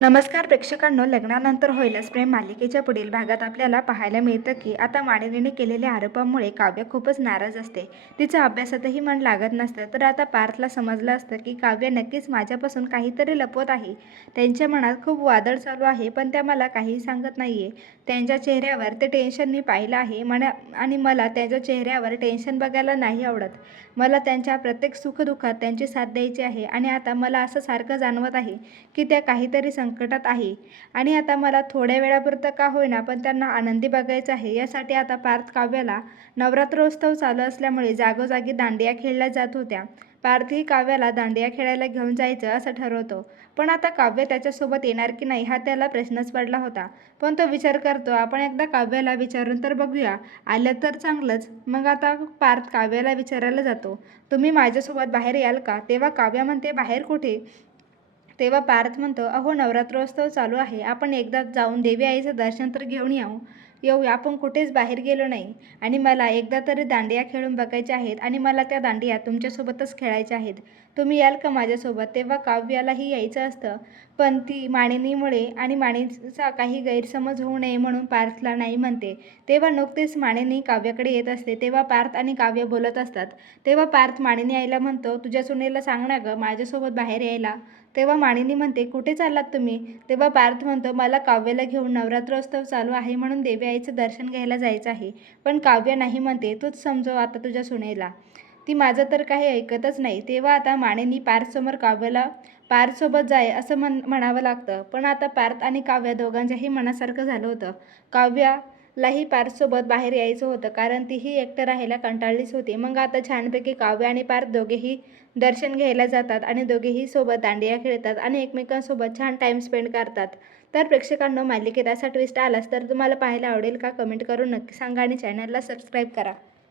नमस्कार प्रेक्षकांनो लग्नानंतर होईलच. प्रेम मालिकेच्या पुढील भागात आपल्याला पाहायला मिळतं की आता मानिनीने केलेल्या आरोपामुळे काव्य खूपच नाराज असते. तिचं अभ्यासातही मन लागत नसतं. तर आता पार्थला समजलं असतं की काव्य नक्कीच माझ्यापासून काहीतरी लपवत आहे. त्यांच्या मनात खूप वादळ चालू आहे पण त्या मला काहीही सांगत नाही आहे त्यांच्या चेहऱ्यावर ते टेन्शन मी पाहिलं आहे. मना आणि मला त्यांच्या चेहऱ्यावर टेन्शन बघायला नाही आवडत. मला त्यांच्या प्रत्येक सुखदुःखात त्यांची साथ द्यायची आहे आणि आता मला असं सारखं जाणवत आहे की त्या काहीतरी संकटात आहे. आणि आता मला थोड्या वेळापुरतं का होईना पण त्यांना आनंदी बघायचं आहे. यासाठी आता पार्थ काव्याला नवरात्रोत्सव चालू असल्यामुळे जागोजागी दांडिया खेळल्या जात होत्या. पार्थही काव्याला दांडिया खेळायला घेऊन जायचं असं ठरवतो. पण आता काव्य त्याच्यासोबत येणार की नाही हा त्याला प्रश्नच पडला होता. पण तो विचार करतो आपण एकदा काव्याला विचारून तर बघूया. आलं तर चांगलंच. मग आता पार्थ काव्याला विचारायला जातो. तुम्ही माझ्यासोबत बाहेर याल का? तेव्हा काव्या म्हणते बाहेर कुठे? तेव्हा पार्थ म्हणतो अहो नवरात्रोत्सव चालू आहे. आपण एकदा जाऊन देवी आईचं दर्शन तर घेऊन येऊ येऊया आपण कुठेच बाहेर गेलो नाही. आणि मला एकदा तरी दांडिया खेळून बघायच्या आहेत आणि मला त्या दांडिया तुमच्यासोबतच खेळायच्या आहेत. तुम्ही याल का माझ्यासोबत? तेव्हा काव्यालाही यायचं असतं. पण ती माणिनीमुळे आणि माणिनीचा काही गैरसमज होऊ नये म्हणून पार्थला नाही म्हणते. तेव्हा नुकतीच मानिनी काव्याकडे येत असते. तेव्हा पार्थ आणि काव्य बोलत असतात. तेव्हा पार्थ माणिनी आईला म्हणतो तुझ्या सुनेला सांग ना गं माझ्यासोबत बाहेर यायला. तेव्हा माणिनी म्हणते कुठे चाललात तुम्ही? तेव्हा पार्थ म्हणतो मला काव्याला घेऊन नवरात्रोत्सव चालू आहे म्हणून देवी आईचं दर्शन घ्यायला जायचं आहे. पण काव्य नाही म्हणते तूच समजव आता तुझ्या सुनेला. ती माझं तर काही ऐकतच नाही तेव्हा आता मानिनी पार्थसमोर काव्याला पार्थसोबत जाय असं म्हण म्हणावं लागतं. पण आता पार्थ आणि काव्य दोघांच्याही मनासारखं झालं होतं. लाही पार्थसोबत बाहेर यायचं होतं कारण तीही एकटं राहायला कंटाळलीच होती. मग आता छानपैकी काव्य आणि पार्थ दोघेही दर्शन घ्यायला जातात आणि दोघेही सोबत दांडिया खेळतात आणि एकमेकांसोबत छान टाईम स्पेंड करतात. तर प्रेक्षकांनो मालिकेत असा ट्विस्ट आलाच तर तुम्हाला पाहायला आवडेल का? कमेंट करून नक्की सांगा आणि चॅनलला सबस्क्राईब करा.